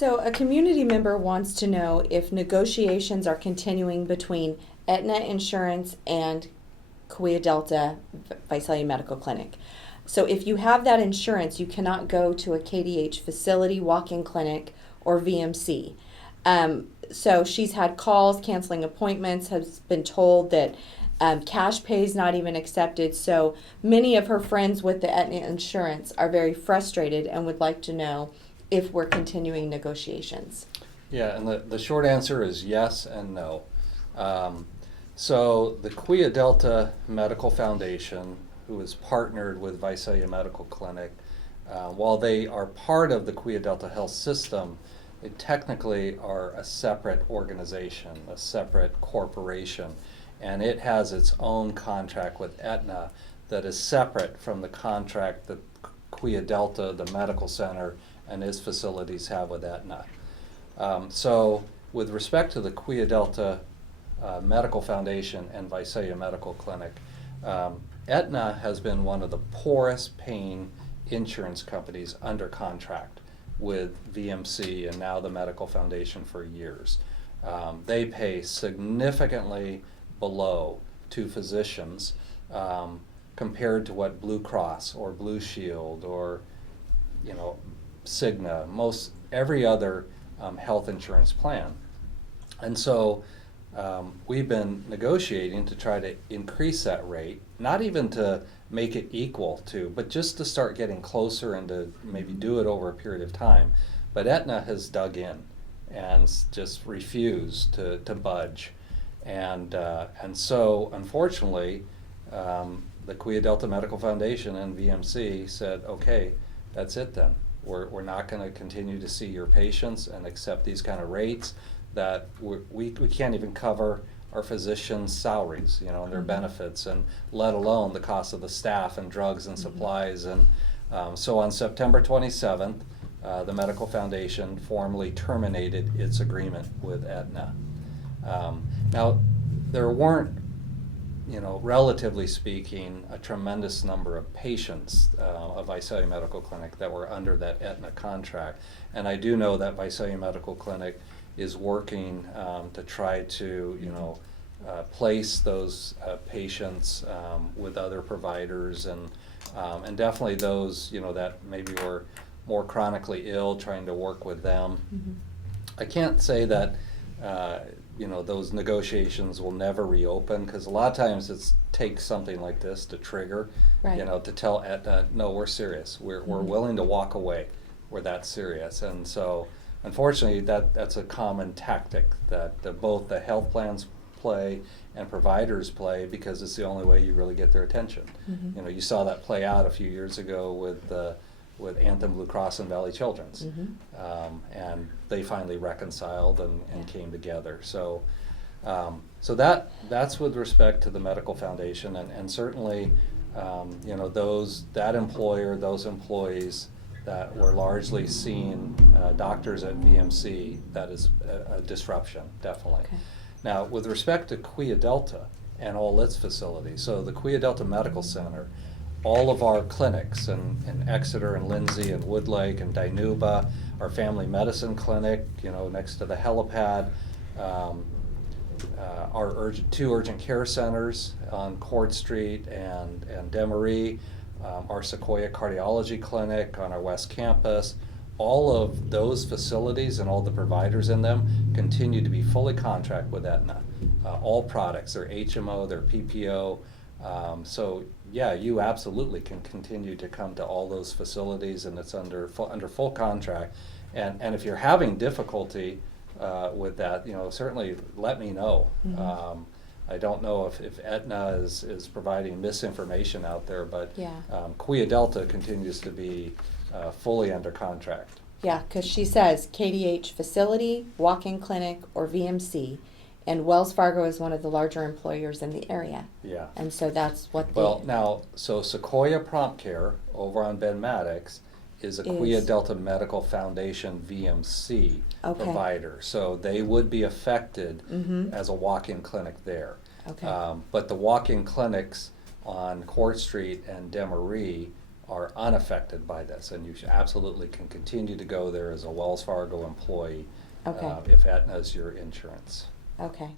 So a community member wants to know if negotiations are continuing between Aetna Insurance and Kaweah Delta Visalia Medical Clinic. So if you have that insurance, you cannot go to a KDH facility, walk-in clinic, or VMC. So she's had calls, canceling appointments, has been told that cash pay is not even accepted. So many of her friends with the Aetna Insurance are very frustrated and would like to know if we're continuing negotiations. Yeah, and the short answer is yes and no. So the Kaweah Delta Medical Foundation, who is partnered with Visalia Medical Clinic, while they are part of the Kaweah Delta Health System, they technically are a separate organization, a separate corporation, and it has its own contract with Aetna that is separate from the contract that Kaweah Delta, the medical center, and its facilities have with Aetna. So with respect to the Kaweah Delta Medical Foundation and Visalia Medical Clinic, Aetna has been one of the poorest paying insurance companies under contract with VMC and now the Medical Foundation for years. They pay significantly below to physicians compared to what Blue Cross or Blue Shield or Cigna, every other health insurance plan. And so we've been negotiating to try to increase that rate, not even to make it equal to, but just to start getting closer and to maybe do it over a period of time. But Aetna has dug in and just refused to budge. And so unfortunately, the Kaweah Delta Medical Foundation and VMC said, okay, that's it then. We're not going to continue to see your patients and accept these kind of rates that we can't even cover our physicians' salaries, and their benefits, and let alone the cost of the staff and drugs and supplies. And so on September 27th, the Medical Foundation formally terminated its agreement with Aetna. Now, there weren't, relatively speaking, a tremendous number of patients of Visalia Medical Clinic that were under that Aetna contract. And I do know that Visalia Medical Clinic is working to try to, place those patients with other providers and definitely those, that maybe were more chronically ill, trying to work with them. I can't say that those negotiations will never reopen, because a lot of times it takes something like this to trigger, Right. to tell Aetna, no, we're serious. We're willing to walk away. We're that serious. And so, unfortunately, that's a common tactic that both the health plans play and providers play, because it's the only way you really get their attention. You saw that play out a few years ago with Anthem Blue Cross and Valley Children's, and they finally reconciled and came together. So, that's with respect to the Medical Foundation, and certainly, that employer, those employees that were largely seeing doctors at VMC, that is a disruption, definitely. Okay. Now, with respect to Kaweah Delta and all its facilities, so the Kaweah Delta Medical Center, all of our clinics in Exeter and Lindsay and Woodlake and Dinuba, our family medicine clinic, next to the helipad, our two urgent care centers on Court Street and Demery, our Sequoia Cardiology Clinic on our West Campus, all of those facilities and all the providers in them continue to be fully contract with Aetna. All products, their HMO, their PPO. So yeah, you absolutely can continue to come to all those facilities, and it's under full contract. And if you're having difficulty with that, certainly let me know. I don't know if Aetna is providing misinformation out there, but Kaweah Delta continues to be fully under contract. Yeah, because she says KDH facility, walk-in clinic, or VMC, and Wells Fargo is one of the larger employers in the area. Yeah. And so that's what Well, now, so Sequoia Prompt Care over on Ben Maddox is a Kaweah Delta Medical Foundation VMC provider. So they would be affected as a walk-in clinic there. Okay. But the walk-in clinics on Court Street and Demery are unaffected by this, and you absolutely can continue to go there as a Wells Fargo employee Okay. if Aetna is your insurance. Okay.